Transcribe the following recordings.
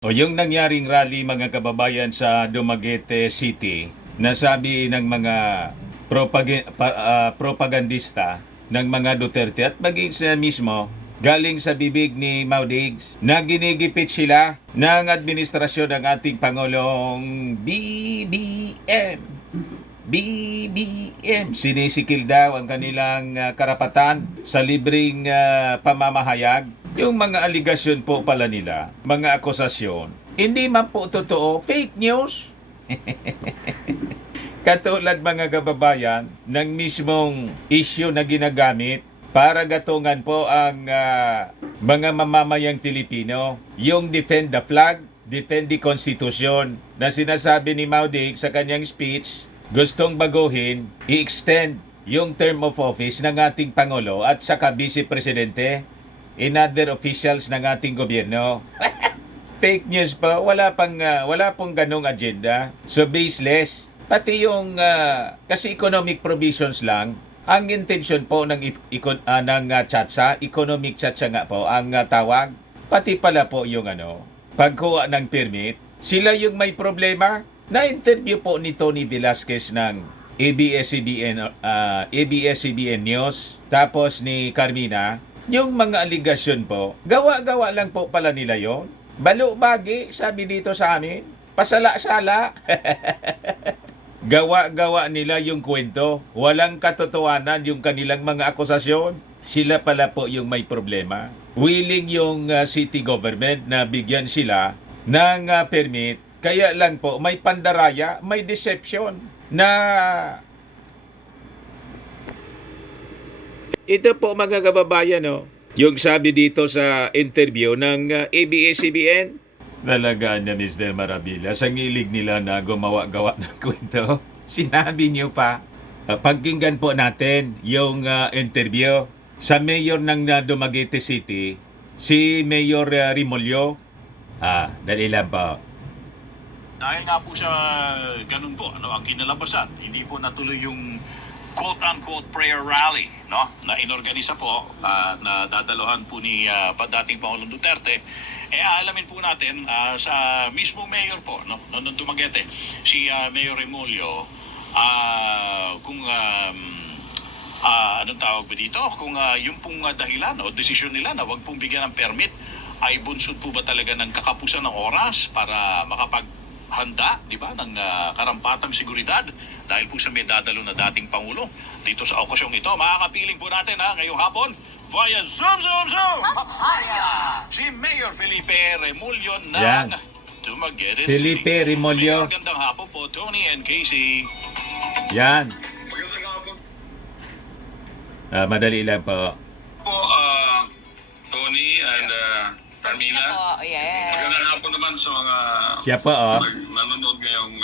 O yung nangyaring rally mga kababayan sa Dumaguete City, nasabi ng mga propagandista ng mga Duterte at maging siya mismo, galing sa bibig ni Maudigs na ginigipit sila ng administrasyon ng ating Pangulong BBM. BBM. Sinisikil daw ang kanilang karapatan sa libreng pamamahayag. Yung mga aligasyon po pala nila, mga akusasyon, hindi man po totoo, fake news. Katulad mga kababayan ng mismong issue na ginagamit para gatungan po ang mga mamamayang Pilipino, yung defend the flag, defend the Constitution na sinasabi ni Maudig sa kanyang speech, gustong baguhin, i-extend yung term of office ng ating Pangulo at saka Vice Presidente and other officials ng ating gobyerno. Fake news pa, wala pong ganong agenda. So baseless. Pati yung kasi economic provisions lang, ang intention po ng CHATSA, economic CHATSA nga po ang tawag. Pati pala po yung pagkuha ng permit, sila yung may problema. Na-interview po ni Tony Velasquez ng ABS-CBN News, tapos ni Carmina, yung mga aligasyon po, gawa-gawa lang po pala nila yon. Balo-bagi, sabi dito sa amin. Pasala-sala. Gawa-gawa nila yung kwento. Walang katotohanan yung kanilang mga akusasyon. Sila pala po yung may problema. Willing yung city government na bigyan sila ng permit. Kaya lang po, may pandaraya, may deception na ito po mga kababayan, yung sabi dito sa interview ng ABS-CBN, talagaan niya Mr. Maravillas, ang ilig nila na gumawa-gawa ng kwento. Sinabi niyo pa, pagkinggan po natin yung interview sa mayor ng Dumaguete City, si Mayor Rimulyo. Dali lang po. Dahil nga po sa ganun po, ang kinalabasan, hindi po natuloy yung quote-unquote prayer rally, na inorganisa po, na dadaluhan po ni dating Pangulong Duterte. Alamin po natin sa mismo mayor po, nung Dumaguete, si Mayor Remolyo, kung anong tawag ba dito, kung yung pong dahilan o desisyon nila na wag pong bigyan ng permit ay bunsod po ba talaga ng kakapusan ng oras para handa, di ba, ng karampatang seguridad dahil po sa may dadalo na dating Pangulo dito sa okasyong ito. Makakapiling po natin ngayong hapon via Zoom! Si Mayor Felipe Remolyo ng Dumaguete City. Felipe Remolyo. Magandang hapon po, Tony and Casey. Yan. Magandang hapon Madali lang po. po, Tony and Carmina. Yes. Magandang hapon naman sa mga Siya po, nanonood ngayong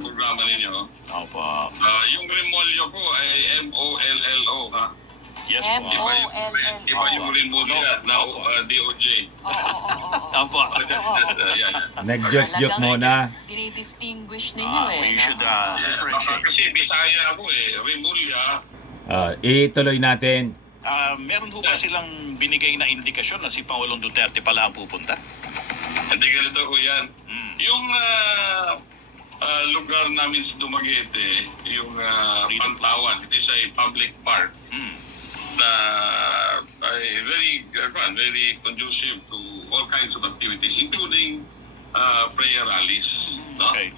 programa ninyo. Opo. Yung Remolyo po ay M-O-L-L-O, ha? Yes po. Di ba yung Remolyo na DOJ? Opo. Nag-joke muna. Dinidistinguish ninyo We should differentiate. Kasi Bisaya ako Remolyo. Ituloy natin. Meron ho ba silang binigay na indikasyon na si Pangulong Duterte pala ang pupunta? Hindi ganito ho yan. Yung lugar namin sa Dumaguete, yung Pantawan, it is a public park na very conducive to all kinds of activities, including prayer rallies. No? Okay.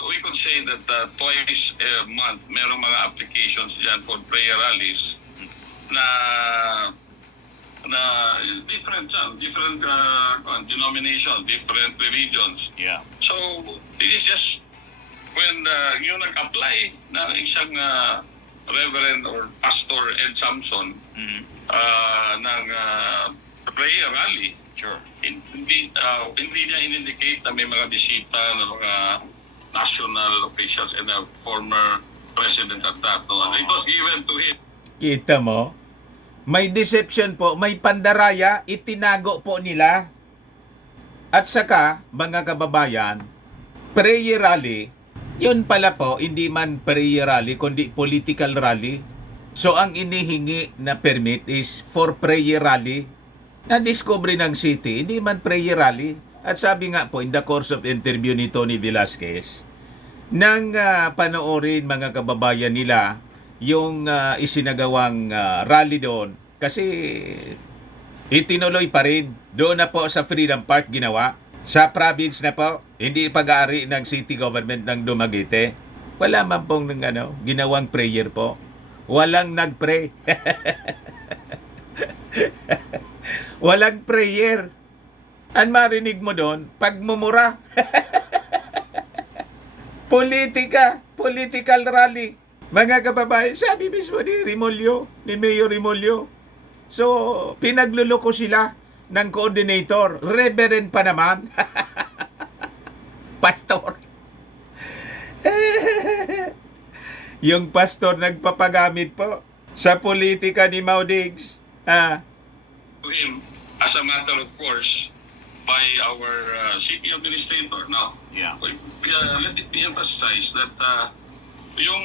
We could say that twice a month, merong mga applications dyan for prayer rallies na different denominations, different religions. Yeah. So, it is just when yung nag-apply na isang Reverend or Pastor Ed Samson ng prayer rally, Sure. hindi niya in-indicate na may mga bisita ng mga national officials and a former president at that. No? It was given to him. Kita mo? May deception po, may pandaraya, itinago po nila. At saka, mga kababayan, prayer rally, yun pala po, hindi man prayer rally, kundi political rally. So, ang inihingi na permit is for prayer rally. na-discover ng city, hindi man prayer rally. At sabi nga po, in the course of interview ni Tony Velasquez, nang panoorin mga kababayan nila yung isinagawang rally doon, kasi itinuloy pa rin. Doon na po sa Freedom Park ginawa. Sa province na po, hindi pag-aari ng city government ng Dumaguete. Wala man pong ginawang prayer po. Walang nag-pray. Walang prayer. Ang marinig mo doon, pagmumura. Political rally. Mga kababayan, sabi mismo ni Mayor Remolyo. So, pinagluloko sila ng coordinator. Reverend pa naman. Pastor. Yung pastor nagpapagamit po sa politika ni Maudigs. To him, as a matter of course, by our city administrator. Now, Yeah. let it be emphasized that yung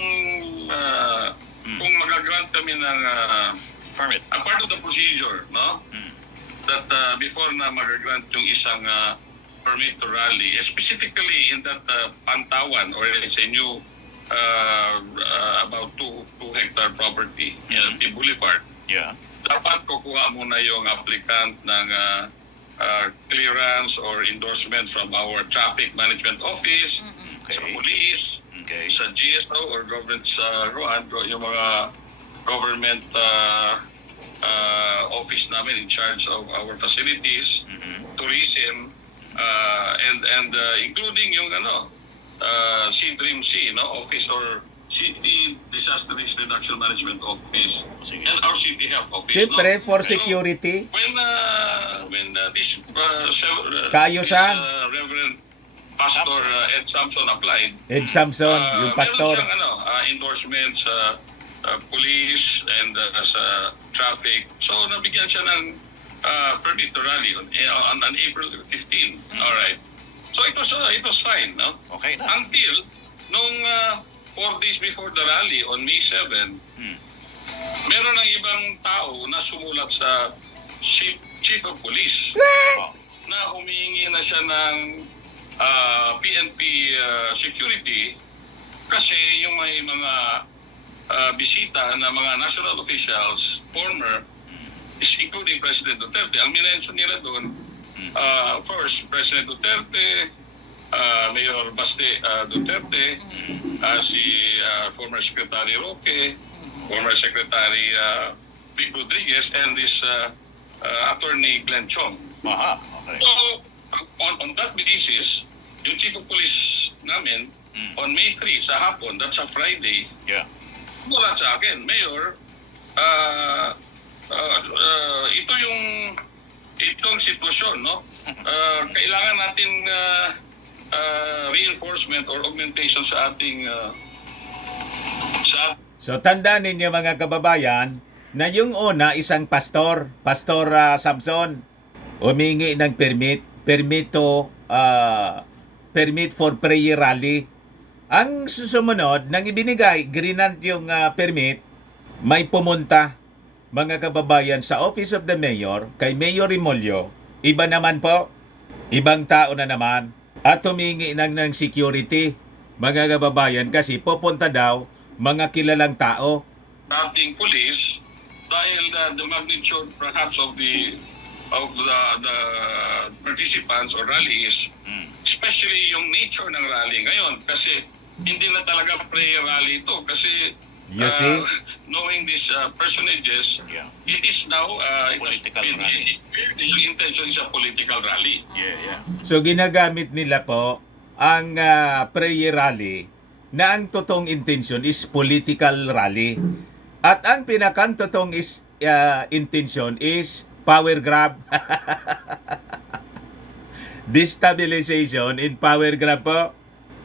kung magagrant kami ng Permit. a part of the procedure, no? That before na magagrant yung isang permit to rally, specifically in that Pantawan or it's a new about 2 hectare property in the Boulevard, Yeah. dapat kukuha muna yung applicant ng clearance or endorsement from our traffic management office, sa Okay. police, Okay. sa GSO or government sa yung mga government office namin in charge of our facilities, tourism, and including yung C-Dream-C, office or City Disaster Risk Reduction Management Office Sige. and our City Health Office. Siyempre, for So, security. when this Kaayusan. Reverend Pastor Ed Samson applied, Ed Samson, yung meron pastor. siyang endorsement sa police and sa traffic. So nabigyan siya ng permit to rally on April 15. All right. So it was fine, no? Okay na. Until nung 4 days before the rally on May 7, meron ng ibang tao na sumulat sa Chief of Police Oh. na humihingi na siya ng PNP security kasi yung may mga bisita na mga national officials, former, including President Duterte. Ang minention nila doon, first, President Duterte, Mayor Baste Duterte, si former Secretary Roque, former Secretary Vic Rodriguez, and this Attorney Glenn Chong. Aha. Okay. So, on that basis, yung Chief of Police namin, on May 3 sa hapon, that's a Friday, Yeah. mula sa akin, Mayor, itong sitwasyon, no? Kailangan natin reinforcement or augmentation sa ating So tandaan ninyo mga kababayan na yung una isang pastor, Pastor Samson, humingi ng permit for prayer rally. Ang susunod nang ibinigay, grinant yung permit, may pumunta mga kababayan sa Office of the Mayor, kay Mayor Remolyo, iba naman po, ibang tao na naman, at humingi ng security, mga kababayan, kasi pupunta daw mga kilalang tao. ating police dahil the magnitude perhaps of the participants or rallies, especially yung nature ng rally ngayon, kasi hindi na talaga pre-rally ito kasi You see? knowing these personages, Yeah. it is now Political rally. Yung intention sa political rally. Yeah. So ginagamit nila po ang prayer rally na ang totoong intention is political rally. At ang pinakang totoong intention is power grab. Destabilization in power grab po.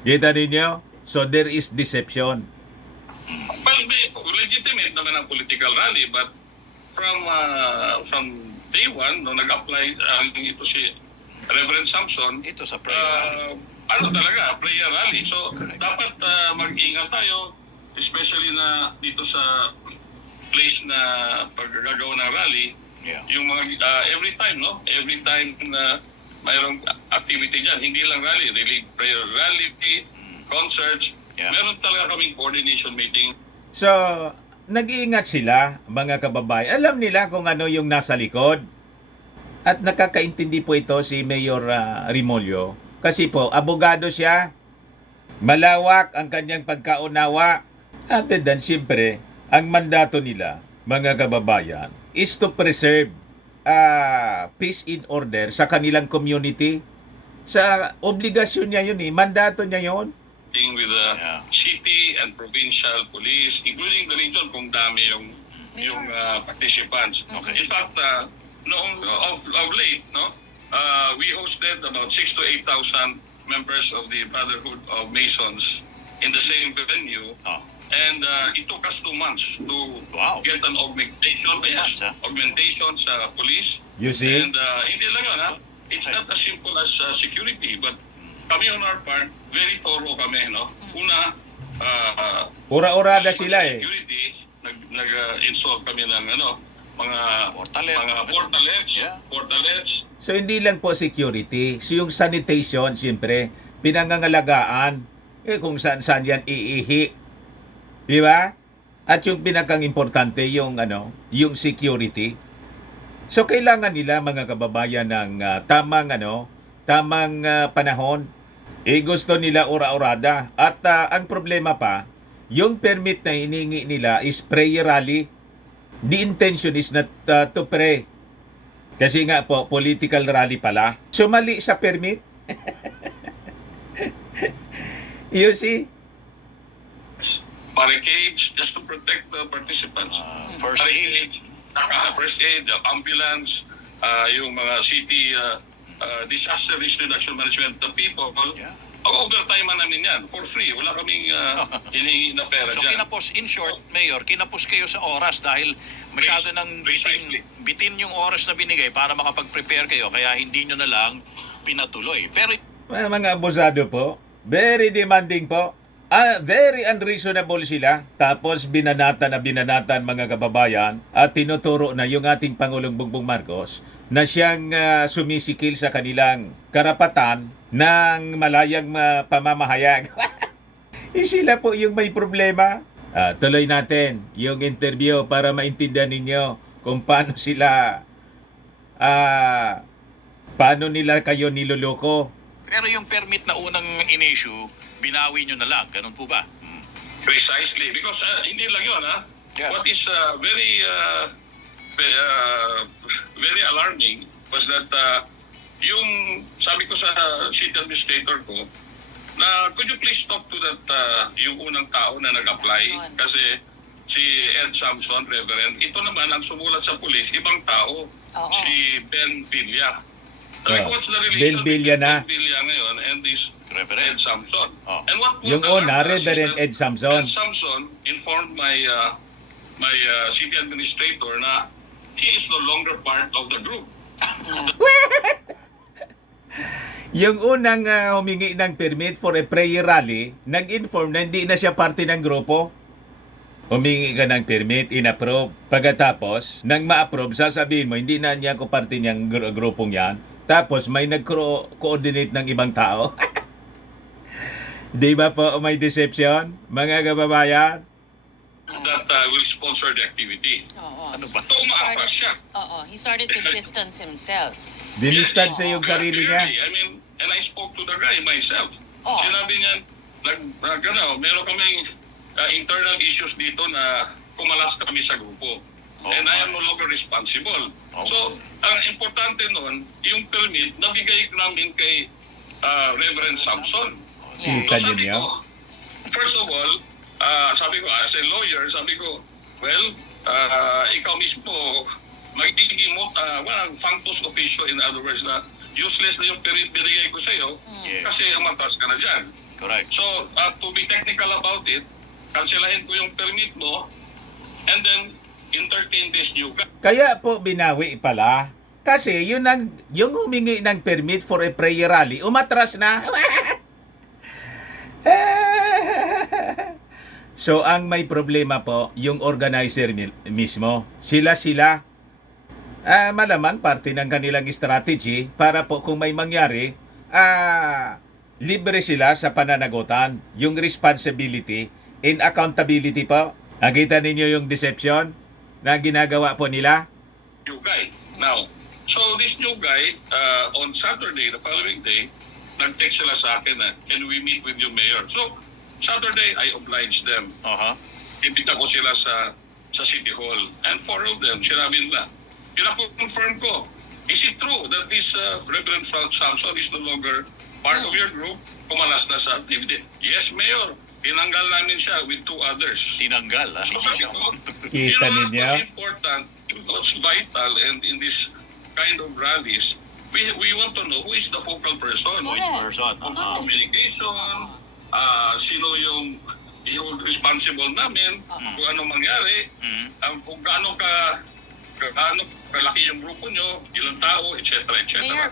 Kita ninyo? So there is deception. Well, legitimate naman ang political rally, but from day one, nung nag-apply ito si Reverend Samson, Ito sa prayer rally. talaga, prayer rally. So, Correct. dapat mag-ingat tayo, especially na dito sa place na paggagawa ng rally, Yeah. yung mga every time, no? Every time na mayroong activity dyan, hindi lang rally, really prayer rally, concerts, Yeah. meron talaga kaming coordination meeting. So, nag-iingat sila, mga kababayan. Alam nila kung ano yung nasa likod. At nakakaintindi po ito si Mayor Rimolyo. Kasi po, abogado siya. Malawak ang kanyang pagkaunawa. At then, siyempre, ang mandato nila, mga kababayan, is to preserve peace in order sa kanilang community. Sa obligasyon niya yun mandato niya yun. With the Yeah. city and provincial police, including the region kung dami yung participants. Okay. In fact, noong of late, no, we hosted about 6 to 8,000 members of the Brotherhood of Masons in the same venue. Oh. And it took us 2 months to Wow. get an augmentation, months, huh? augmentation sa police. You see? And hindi lang yun, ha? It's not as simple as security, but kami on our part, very thorough kami, no? Una, Ura-urada maliban sila sa eh. security, nag-install kami ng mga Portalet. Yeah. portalets. So hindi lang po security, so yung sanitation siyempre pinangangalagaan kung saan yan iihi. Di ba? At yung pinakang importante yung yung security. So kailangan nila mga kababayan ng tamang panahon. Gusto nila ura-urada at ang problema pa, yung permit na hiningi nila is prayer rally. The intention is not to pray. Kasi nga po, political rally pala. So, mali sa permit. You see? Barricades just to protect the participants. First aid. First aid, ambulance, yung mga city disaster risk reduction management, the people, Yeah. overtime namin yan, for free. Wala kaming hinihingi na pera So dyan. kinapos, in short, Mayor, kinapos kayo sa oras dahil masyado nang Precisely. bitin yung oras na binigay para makapag-prepare kayo kaya hindi nyo na lang pinatuloy. Pero Mga abusado po. Very demanding po. Very unreasonable sila. Tapos binanatan mga kababayan at tinuturo na yung ating Pangulong Bongbong Marcos na siyang sumisikil sa kanilang karapatan ng malayang pamamahayag. Sila po yung may problema. Tuloy natin yung interview para maintindihan ninyo kung paano sila paano nila kayo niloloko. pero yung permit na unang in-issue, binawi nyo na lang. Ganun po ba? Precisely. Because hindi lang yun, ha? Yeah. What is very alarming was that yung sabi ko sa city administrator ko, na could you please talk to that yung unang tao na nag-apply Samson. kasi si Ed Samson, Reverend, ito naman ang sumulat sa police, ibang tao, Oo. si Ben Villa. Like, what's the Ben relation Villa between na. Ben Villa ngayon and this Reverend. Ed Samson? Oh. And what Yung alarmed una, us is Reverend that Ed Samson. Ed Samson informed my city administrator na he is no longer part of the group. Yung unang humingi ng permit for a prayer rally, nag-inform na hindi na siya parte ng grupo. Humingi ka ng permit, in-approve. Pagkatapos, nang ma-approve, sasabihin mo, hindi na niya ako parte niyang grupong yan. Tapos, may nag-coordinate ng ibang tao. Di ba po may deception, mga kababayan? That will sponsor the activity. Oo. Ano ba? Ito umaatras siya. Oo. He started to distance himself. Dinistad sa yung sarili niya. Clearly, I mean, and I spoke to the guy myself. Oh. Sinabi niya, meron kaming internal issues dito na kumalas kami sa grupo. Oh, And I am no longer responsible. Oh. So, ang importante nun, yung permit, nabigay namin kay Reverend Samson. Yeah. Kita So, sabi niyo? ko, first of all, sabi ko, as a lawyer, sabi ko, well, ikaw mismo, magiging mo, walang functus officio, in other words, na useless na yung permit binigay ko sa'yo, Yeah. kasi amatras ka na dyan. Correct. So, to be technical about it, kanselahin ko yung permit mo, and then, entertain this new guy. Kaya po binawi pala. Kasi yung humingi ng permit for a prayer rally, umatras na. So, ang may problema po, yung organizer mismo. Sila. Malaman parte ng kanilang strategy para po kung may mangyari, libre sila sa pananagutan. Yung responsibility and accountability po. Nakita ninyo yung deception na ginagawa po nila? New guy. Now, so this new guy, on Saturday, the following day, nag-text sila sa akin na, can we meet with you, Mayor? So, Saturday, I obliged them. Aha. Ibita ko sila sa City Hall. And four of them, sinabi nila, pinakonfirm ko, is it true that this Reverend Frank Samson is no longer part of your group? Pumalas na sa activity. Yes, Mayor. Tinanggal namin siya with two others. Tinanggal, ha? So sabi ko, Kita yun ninyo? what's important, what's vital, and in this kind of rallies, we want to know who is the focal person. Point person. Aha. Communication, sino yung responsible namin, kung ano mangyari, kung gaano kalaki yung grupo nyo, ilang tao, etc.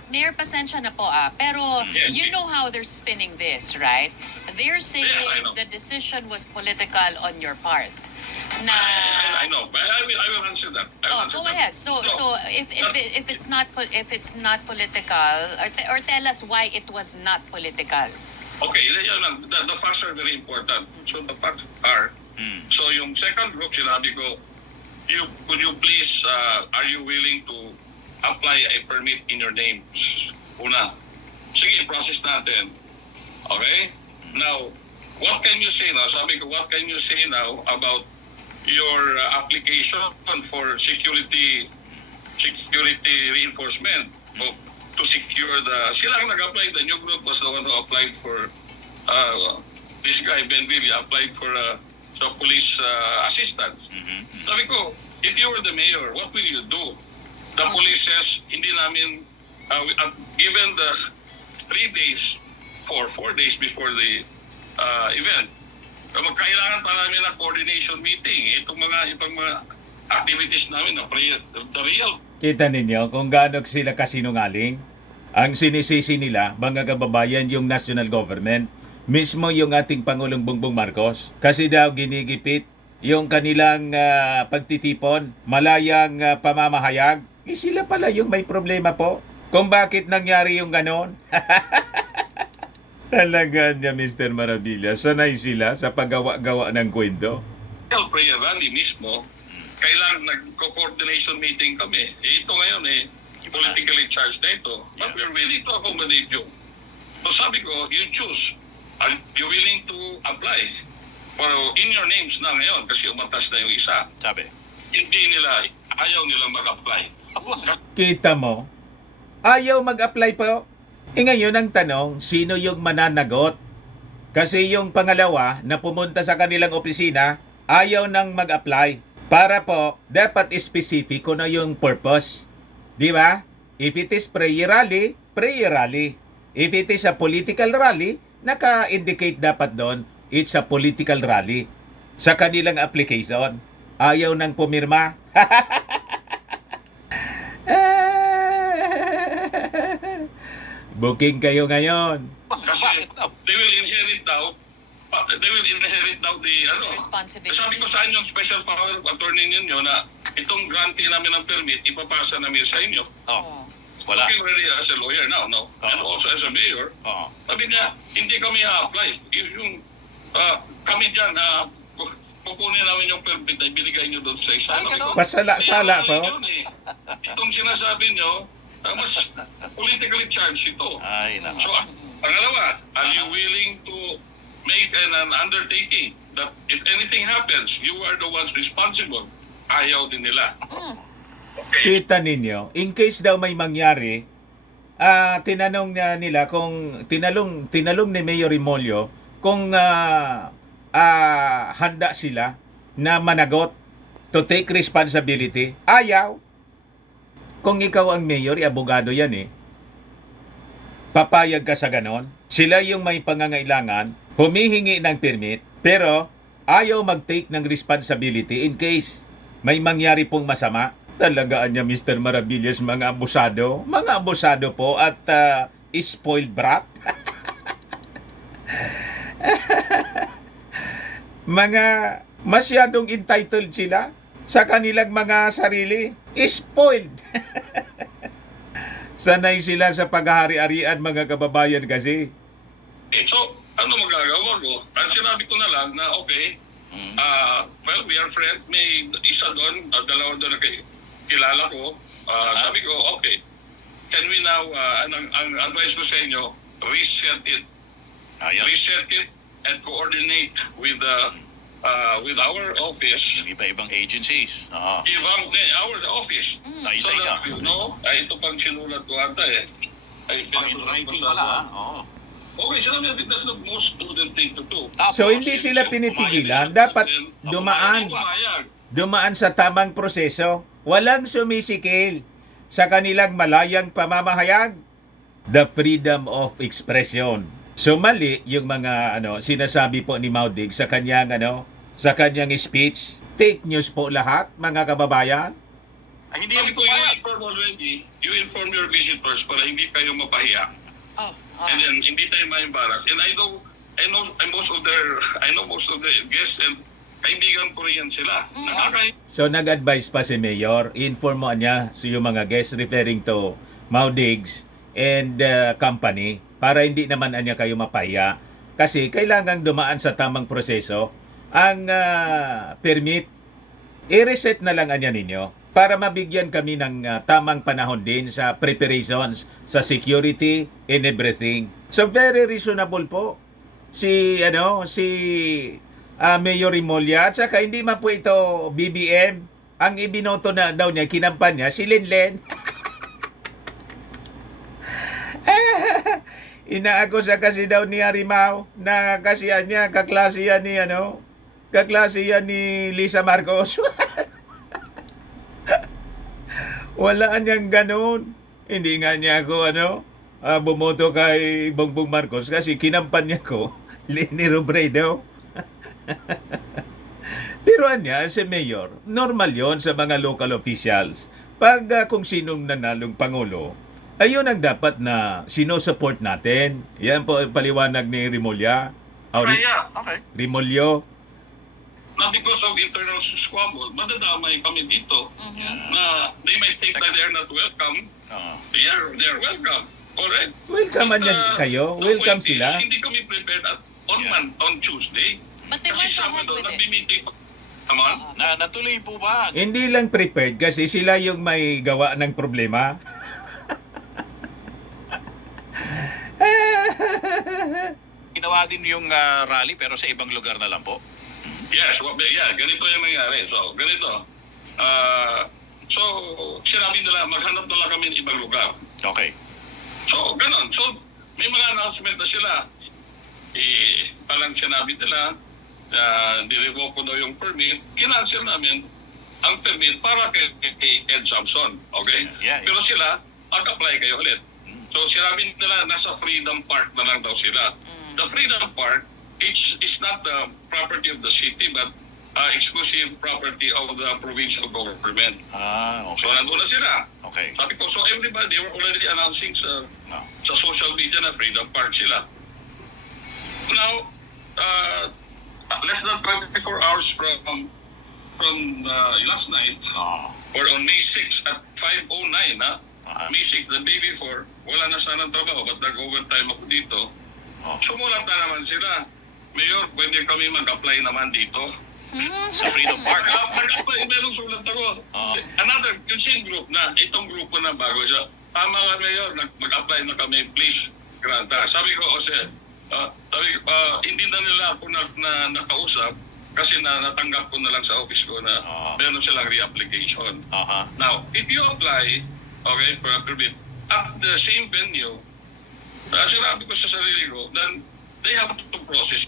Mayor, pasensya na po pero Yes, you please. know how they're spinning this, right? They're saying Yes, I know. the decision was political on your part. Na I know, but I will answer that. I will answer go that. ahead. So if it's not political, or tell us why it was not political. Okay, yun lang. The facts are very important. So the facts are, so yung second group, sinabi ko, could you please, are you willing to apply a permit in your names? Una. Sige, process natin. Okay? Now, what can you say now? Sabi ko, what can you say now about your application for security reinforcement to secure sila ang nag-apply, the new group was the one who applied for this guy, Ben Billy, applied for the police assistance. Sabi ko, if you were the mayor, what will you do? The police says, hindi namin, given the 3 days, 4 days before the event, magkailangan pa namin ng coordination meeting. Itong mga activities namin, the real. Kita ninyo kung gaano sila kasinungaling? Ang sinisisi nila, mga kababayan, yung national government, mismo yung ating Pangulong Bongbong Marcos. Kasi daw ginigipit yung kanilang pagtitipon, malayang pamamahayag. Sila pala yung may problema po. Kung bakit nangyari yung ganon. Talaga niya, Mr. Maravilla. Sanay sila sa paggawa-gawa ng kwento. Prayer rally mismo, kailangan nag-coordination meeting kami. Ito ngayon politically charged na ito. But we're willing to accommodate you. So sabi ko, you choose. Are you willing to apply? For in your names na ngayon kasi umatas na yung isa. Sabi. Hindi nila, ayaw nilang mag-apply. Kita mo? Ayaw mag-apply po. Ngayon ang tanong, sino yung mananagot? Kasi yung pangalawa na pumunta sa kanilang opisina, ayaw nang mag-apply. Para po, dapat specifico na yung purpose. Di ba? If it is prayer rally, prayer rally. If it is a political rally, naka-indicate dapat doon, it's a political rally. Sa kanilang application, ayaw nang pumirma. Booking kayo ngayon. Kasi they will inherit now the Responsibility. Sabi ko sa inyo, special power of attorney ninyo na itong grantee namin ng permit, ipapasa namin sa inyo. Oh. Wala. Working already as a lawyer now, no? And also as a mayor. Oo. Sabi niya, hindi kami a-apply. Yung kami dyan, kukunin namin yung permit na ibigay nyo doon sa isa. Ay, ganun. Pasala-sala po. Itong sinasabi nyo, mas politically charged ito. Ay, So, nako. pangalawa, are you willing to make an undertaking that if anything happens, you are the ones responsible? Ayaw din nila. Okay. Kita ninyo, in case daw may mangyari, tinanong nila kung tinalong ni Mayor Remolyo kung handa sila na managot to take responsibility. Ayaw. Kung ikaw ang mayor, abogado yan papayag ka sa ganon. Sila yung may pangangailangan, humihingi ng permit, pero ayaw mag-take ng responsibility in case may mangyari pong masama. Talagaan niya, Mr. Maravillas, mga abusado. Mga abusado po at spoiled brat. Mga masyadong entitled sila. sa kanilang mga sarili. Spoiled. Sanay sila sa paghahari-harian, mga kababayan kasi. So, ano magagawa ko? Ang sinabi ko na lang na okay, well, we are friends. May isa doon, dalawa doon na kilala ko. Sabi ko, okay, can we now, ang advice ko sa inyo, reset it. Reset it and coordinate with our office. Yung iba-ibang agencies. Our office. So Naisa that you know, ito pang sinulat ko ata eh. Ay, Pang in sinulat ko writing sa... pala. Oo. Okay, sinabi natin that's the most prudent thing to do. So hindi sila pinipigilan, dapat dumaan sa tamang proseso. Walang sumisikil sa kanilang malayang pamamahayag. The freedom of expression. So mali yung mga sinasabi po ni Maudig sa kanyang speech. Fake news po lahat, mga kababayan. Ay, hindi Sabi yung ko, you pumayag. inform already, you inform your visitors para hindi kayo mapahiya. And then hindi tayo ma-embarrass. And I know most of the guests and kaibigan ko rin sila. So nag-advise pa si Mayor, inform mo niya yung mga guests referring to Maudigs and company para hindi naman niya kayo mapahiya. Kasi kailangan dumaan sa tamang proseso ang permit. I-reset na lang niya ninyo para mabigyan kami ng tamang panahon din sa preparations, sa security and everything. So very reasonable po si Mayor Remulla, at saka hindi man po ito BBM. Ang ibinoto na daw niya, kinampanya, si Lenlen. Inaakusa kasi daw ni Harimau na kasi niya, kaklase yan ni Lisa Marcos. Wala niyang ganun. Hindi nga niya ako bumoto kay Bongbong Marcos kasi kinampanya ko Leni Robredo. Pero si Mayor, normal yon sa mga local officials. Pag kung sinong nanalong Pangulo, ayun ang dapat na sinusupport natin. Yan po paliwanag ni Remulla. Okay. Remulyo. Now, because of internal squabble, madadamay kami dito na they might think that they're not welcome. They're welcome. Correct. Welcome But, niyan kayo. the Welcome point is, sila. hindi kami prepared on Tuesday. But they Kasi went ahead Sabado, with it. nagbi-meeting. Come on. Natuloy po ba? Hindi lang prepared kasi sila yung may gawa ng problema. Ginawa din yung rally pero sa ibang lugar na lang po. Yes, ganito yung nangyari. So, ganito. So, sinabi nila, maghanap na lang kami ng ibang lugar. Okay. So, ganun. So, may mga announcement na sila. Parang sinabi nila, nirevoke ko daw yung permit, kinancel namin ang permit para kay Ed Samson. Okay? Yeah. Pero sila, mag-apply kayo ulit. So, sinabi nila, nasa Freedom Park na lang daw sila. The Freedom Park, it's not the property of the city, but exclusive property of the provincial government. Okay. So, nandun na sila. Okay. Sabi ko, so everybody, they were already announcing sa social media na Freedom Park sila. Now, less than 24 hours from last night, or on May 6 at 5:09, May 6, the day before, wala na sanang trabaho, but nag-overtime ako dito. Sumulat na naman sila. Mayor, pwede kami mag-apply naman dito. Sa Freedom Park. Mag-apply, merong sulat ako. Another, yung same group na, itong grupo na bago siya. Tama ka, Mayor, mag-apply na kami, please, granta. Sabi ko, hindi na nila ako nakausap kasi natanggap ko na lang sa office ko na meron silang re-application. Now, if you apply, okay, for a permit, at the same venue, sinabi ko sa sarili ko, then they have to process.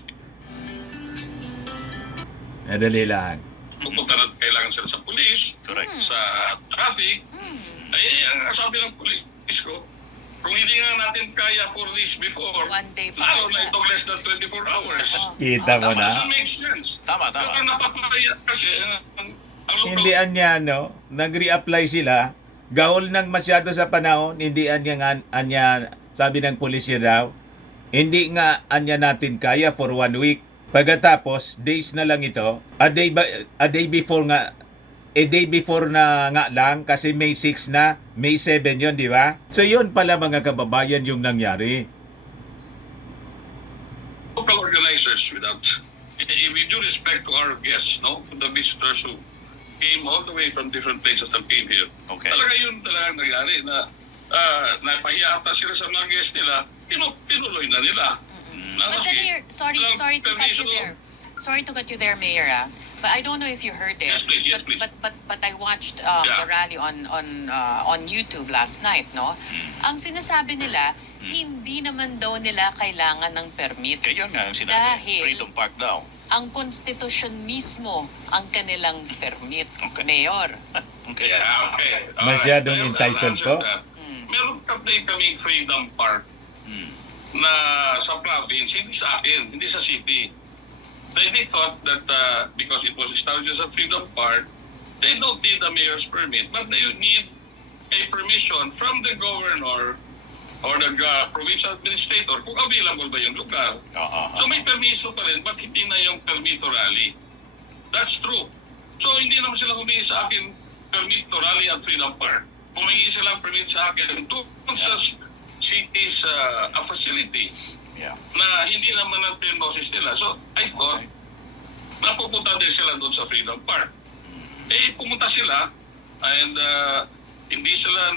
Madali lang. Pupunta na kailangan sila sa police, Correct. sa traffic. Ang sabi ng police ko, kung hindi nga natin kaya for this before, 1 day pa. lalo na itong less than 24 hours. Kita mo na. Doesn't make sense. Tama. Pero napapaya kasi ang Hindi nag-reapply sila. Gahol nang masyado sa panahon, hindi anya, sabi ng pulisya daw, hindi nga anya natin kaya for 1 week. Pagkatapos, days na lang ito, a day before nga a day before na nga lang kasi May 6 na, May 7 yon, di ba? So yun pala mga kababayan yung nangyari. Local organizers without, with due respect to our guests, no, the visitors who came all the way from different places that came here. Okay. Talaga yun talagang nangyari na napahiya ata sila sa mga guests nila, pinuloy na nila. Na But maski then Mayor, sorry walang to cut you permiso. there. Sorry to cut you there, Mayor. But I don't know if you heard it. Yes, please. Yes, please. But I watched Yeah. the rally on YouTube last night, no? Ang sinasabi nila, hindi naman daw nila kailangan ng permit. Kaya yun nga ang sinabi. Dahil- Freedom Park daw. Ang konstitusyon mismo ang kanilang permit, Okay. Mayor. Okay. Yeah, okay. Masyadong I'll entitled answer po. that. Meron kaming Freedom Park Hmm. na sa province, hindi sa akin, hindi sa city. They thought that because it was established as a Freedom Park, they don't need a mayor's permit, but they need a permission from the governor or the provincial administrator kung available ba yung lugar. So may permiso pa rin, but hindi na yung permit to rally. That's true. So hindi naman sila humingi sa akin permit to rally at Freedom Park. Humingi sila permit sa akin doon sa city's a facility Yeah. na hindi naman ang prognosis nila. So I thought, napupunta din sila doon sa Freedom Park. Eh, pumunta sila and hindi sila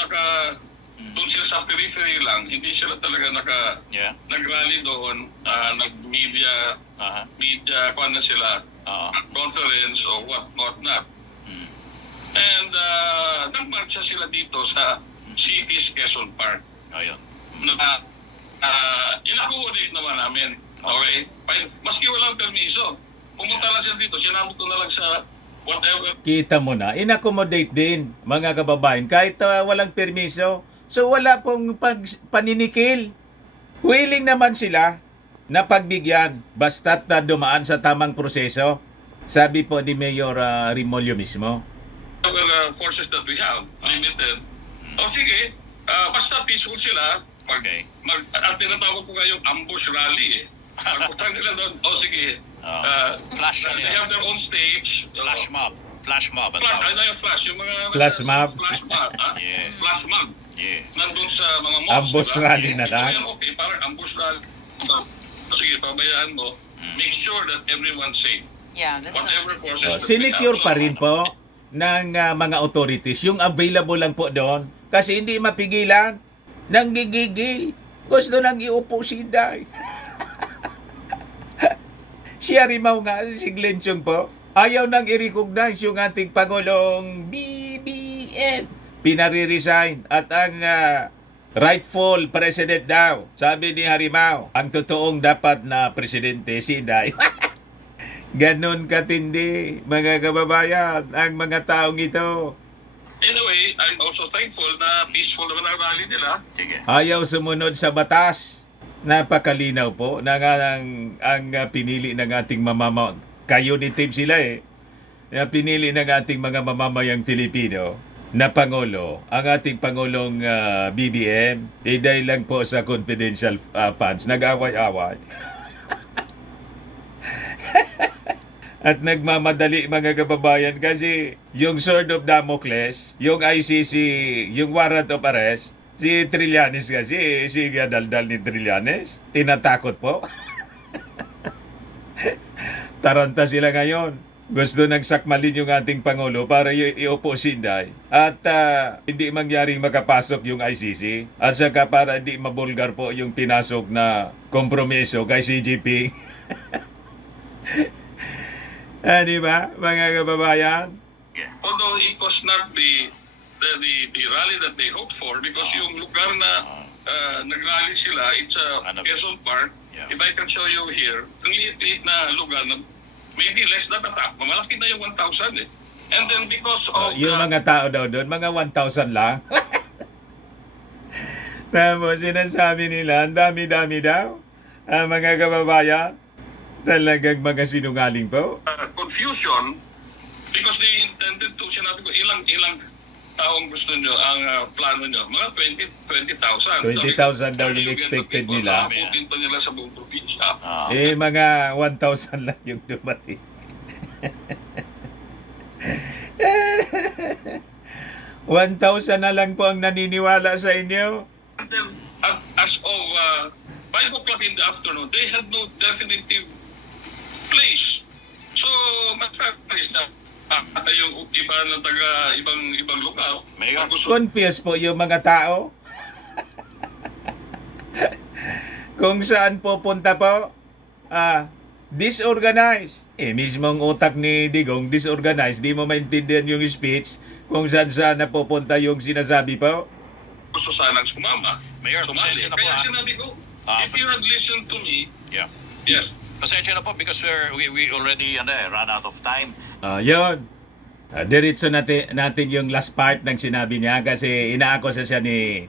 doon sila sa periphery lang, hindi sila talaga Yeah. nag-rally doon, nag-media, Aha. kung ano sila, Oo. conference or what not. Hmm. And nagmarcha sila dito sa City's Quezon Park Ayun. na inakuha naman namin. Okay? Maski walang permiso, pumunta lang sila dito, sinabot ko na lang sa whatever. Kita mo na, in-accommodate din mga kababayan kahit walang permiso. So wala pong paninikil. Willing naman sila na pagbigyan basta't dumaan sa tamang proseso. Sabi po ni Mayor Rimolyo mismo. Forces that we have, limited. O sige, basta peaceful sila. Okay. Ang tinatawag ko ngayong ambush rally eh. Pagpunta nila doon, o sige, Flash they nila. have their own stage. Flash mob. Flash mob. ang Flash, tawag. ano yung flash? Yung mga Flash mob. Flash mob, Yes. Flash mob. Yeah. Nandun sa mga malls. Ambush diba? rally na Ito lang. yan, okay, parang ambush rally. Sige, pabayaan mo. Make sure that everyone's safe. Yeah, that's Whatever forces that we have. Sinecure So, pa rin po ng mga authorities yung available lang po doon kasi hindi mapigilan. Nanggigigil. Gusto nang iupo si Inday. Si Arimaw nga, si Glenn Chong po, ayaw nang i-recognize yung ating Pangulong BBM. Pinare-resign at ang rightful president daw. Sabi ni Harimao, ang totoong dapat na presidente si Inday. Ganon katindi, mga kababayan, ang mga taong ito. Anyway, I'm also thankful na peaceful naman ang rally nila. Sige. Ayaw sumunod sa batas. Napakalinaw po na nga ang pinili ng ating ka-unitive sila eh. Na pinili ng ating mga mamamayang Filipino na Pangulo, ang ating Pangulong BBM, dahil lang po sa confidential funds, nag-away-away. At nagmamadali mga kababayan kasi yung Sword of Damocles, yung ICC, yung warrant of arrest, si Trillanes kasi, si daldal ni Trillanes, tinatakot po. Taranta sila ngayon. Gusto nang sakmalin yung ating Pangulo para iupo si Inday. At hindi mangyaring makapasok yung ICC. At saka para hindi mabulgar po yung pinasok na kompromiso kay CGP. Di ba, mga kababayan? Although it was not the rally that they hoped for because yung lugar na nag-rally sila, it's Quezon Park. Yeah. If I can show you here, ang liit-liit na lugar na maybe less than a half, malaki na yung 1,000 eh. And then because of Yung mga tao daw doon, mga 1,000 lang. Tapos sinasabi nila, ang dami-dami daw. Mga kababayan, talagang mga sinungaling po. confusion because they intended to, sinabi ko, ilang taong gusto nyo, ang plano nyo, mga 20,000. 20,000 daw yung expected nila. Sabutin pa nila sa buong probinsya. Mga 1,000 lang yung dumating. 1,000 na lang po ang naniniwala sa inyo. And then, as of 5 o'clock in the afternoon, they had no definitive place. So, mas na yung iba na taga ibang lugar. Mayor. Gusto Confused po yung mga tao. Kung saan pupunta po, disorganized. Mismong utak ni Digong, disorganized. Di mo maintindihan yung speech kung saan napupunta yung sinasabi po. gusto sanang sumama. Mayor, Sumali. pasensya na po, Kaya ah. sinabi ko, if Pas- you had listened to me, Yeah. yes, Pasensya na po because we already run out of time. Yun. Diretso natin yung last part ng sinabi niya kasi inaakusa siya ni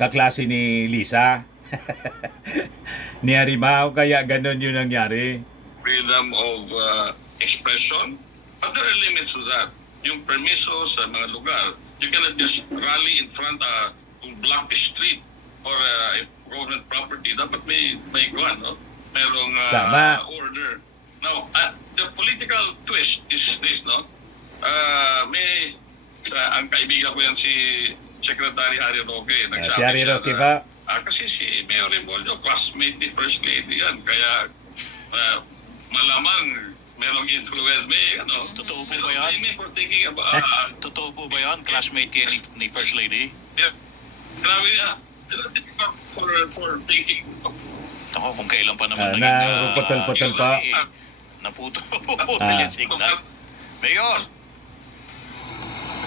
kaklase ni Lisa. Ni Harimao, kaya ganun yun nangyari. freedom of expression, but there are limits to that. Yung permiso sa mga lugar, you cannot just rally in front to block the street or government property. Dapat may guan, no? Merong Tama. order. Now, the political twist is this, no? Ang kaibigan ko yan si Secretary Harry Roque. Si Harry Roque ba? Kasi si Mayor Rebollo, classmate ni First Lady yan. Kaya malamang merong influence. Totoo po ba yan? May for thinking about... Totoo po ba yan? Classmate kayo ni First Lady? yeah. Grabe niya. For thinking. Ako, kung kailan pa naman Naputol-putol pa. Naputol yung signal. Mayor!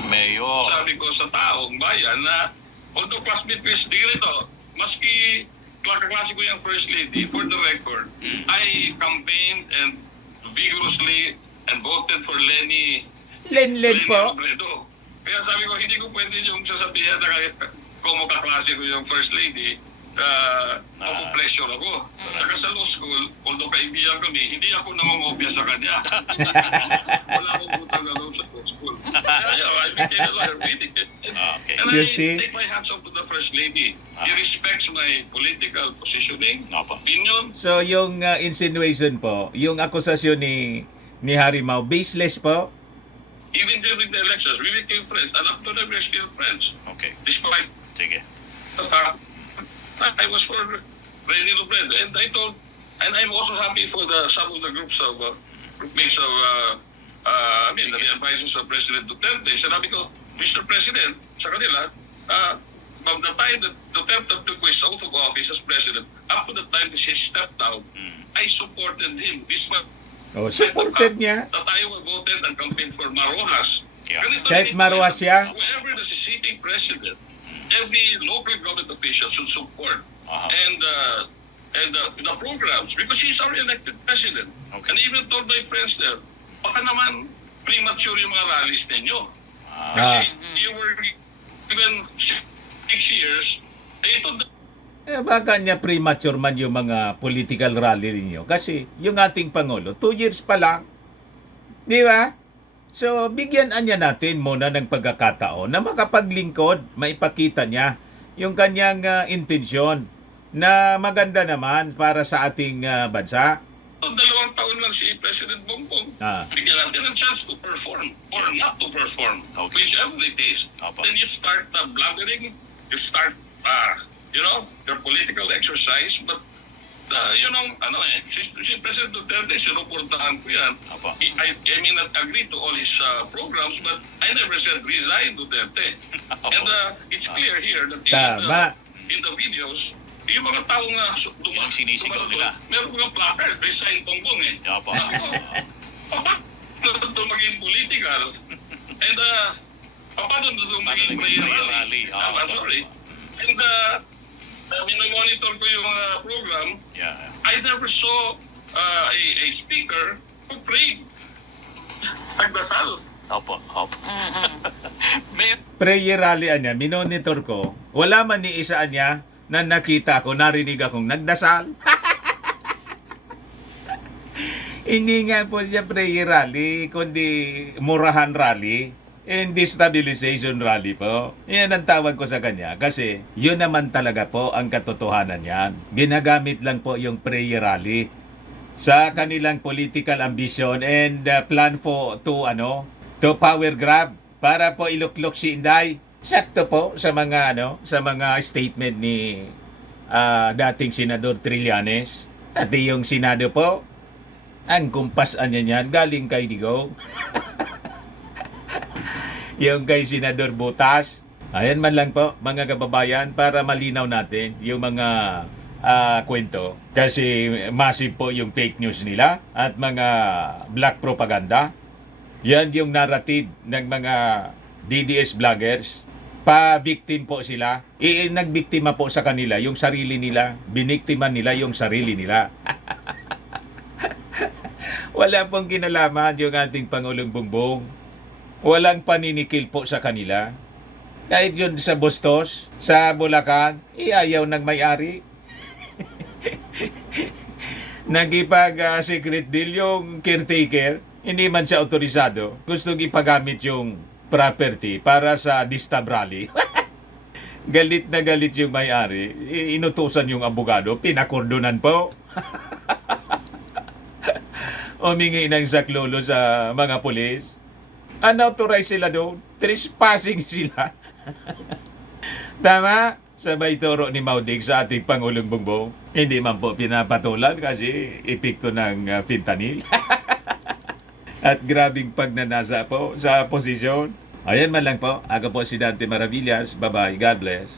Mayor! Sabi ko sa taong bayan na although classmate ko is ito, maski kaklase ko yung First Lady, for the record, I campaigned and vigorously and voted for Lenny Len po. Robredo. Kaya sabi ko, hindi ko pwede yung sasabihan na kahit kung kaklase ko yung First Lady, mapupressure ako. Saka sa law school, although kaibigan kami, hindi ako nangongopya sa kanya. Wala akong butang na law sa law school. Kaya I became a lawyer, really. Okay. And You I see? take my hats off to the First Lady. He respects my political positioning, Opo. opinion. So yung insinuation po, yung akusasyon ni Harimao, baseless po. Even during the elections, we became friends. And up to now, we're still friends. Okay. Despite Sige. the fact I was for Lenny Robredo. And I'm also happy for some of the groupmates of the advisors of President Duterte. Sinabi ko, Mr. President, sa kanila, from the time that Duterte took his oath of office as president, up to the time that he stepped down, I supported him. This was Supported niya. that I voted and campaigned for Marojas. Yeah. Ganito Kahit rin ito, Marojas siya? Whoever is the sitting president, every local government official should support and the programs because he's our elected president. Okay. And even told my friends there, baka naman premature yung mga rallies ninyo. Kasi you were given 6 years, ito Baka niya premature man yung mga political rally ninyo. Kasi yung ating Pangulo, 2 years pa lang. Di ba? So, bigyan niya natin muna ng pagkakataon na makapaglingkod, maipakita niya yung kanyang intensyon na maganda naman para sa ating bansa. 2 taon lang si President Bongbong. Bigyan natin ng chance to perform or not to perform, Okay. whichever it is. Opo. Then you start blathering, you start, your political exercise, but, si President Duterte, sinuportahan ko yan. Opo. I may not agree to all his programs, but I never said resign Duterte. And it's clear here that Tama. in the videos, yung mga taong Yun ang sinisigaw nila. meron mga placard, resign Bongbong eh. Opo. Paano ito maging political? And paano ito maging prayer rally? I'm sorry. And minomonitor ko yung program. Yeah. I never saw a speaker who prayed. Nagdasal. Opo. Mayor, Prayer rally niya, minonitor ko. Wala man ni isa niya na nakita ko, narinig akong nagdasal. Hindi nga po siya prayer rally, kundi murahan rally and destabilization rally po. Yan ang tawag ko sa kanya kasi yun naman talaga po ang katotohanan yan. Ginagamit lang po yung prayer rally sa kanilang political ambition and plan to power grab para po iluklok si Inday. Sakto po sa mga sa mga statement ni dating Senador Trillanes. At yung Senado po, ang kumpasan niya niyan galing kay Digo. Yung kay Senador Butas. Ayan man lang po, mga kababayan, para malinaw natin yung mga kwento. Kasi massive po yung fake news nila at mga black propaganda. Yan yung narrative ng mga DDS vloggers. Pa-victim po sila. Nagbiktima po sa kanila yung sarili nila. Biniktima nila yung sarili nila. Wala pong kinalaman yung ating Pangulong Bongbong. Walang paninikil po sa kanila. Kahit yun sa Bustos, sa Bulacan, ayaw ng may-ari. Nagipag-secret deal yung caretaker, hindi man siya otorisado. Gustong ipagamit yung property para sa Distab Rally. Galit na galit yung may-ari. Inutusan yung abogado, pinakordonan po. Humingi ng saklolo sa mga pulis. Unauthorized sila doon. Trespassing sila. Tama? Sabay turo ni Maudig sa ating Pangulong Bongbong. Hindi man po pinapatulan kasi epekto ng fentanyl. At grabing pagnanasa po sa posisyon. Ayan man lang po. Ako po si Dante Maravillas. Bye-bye. God bless.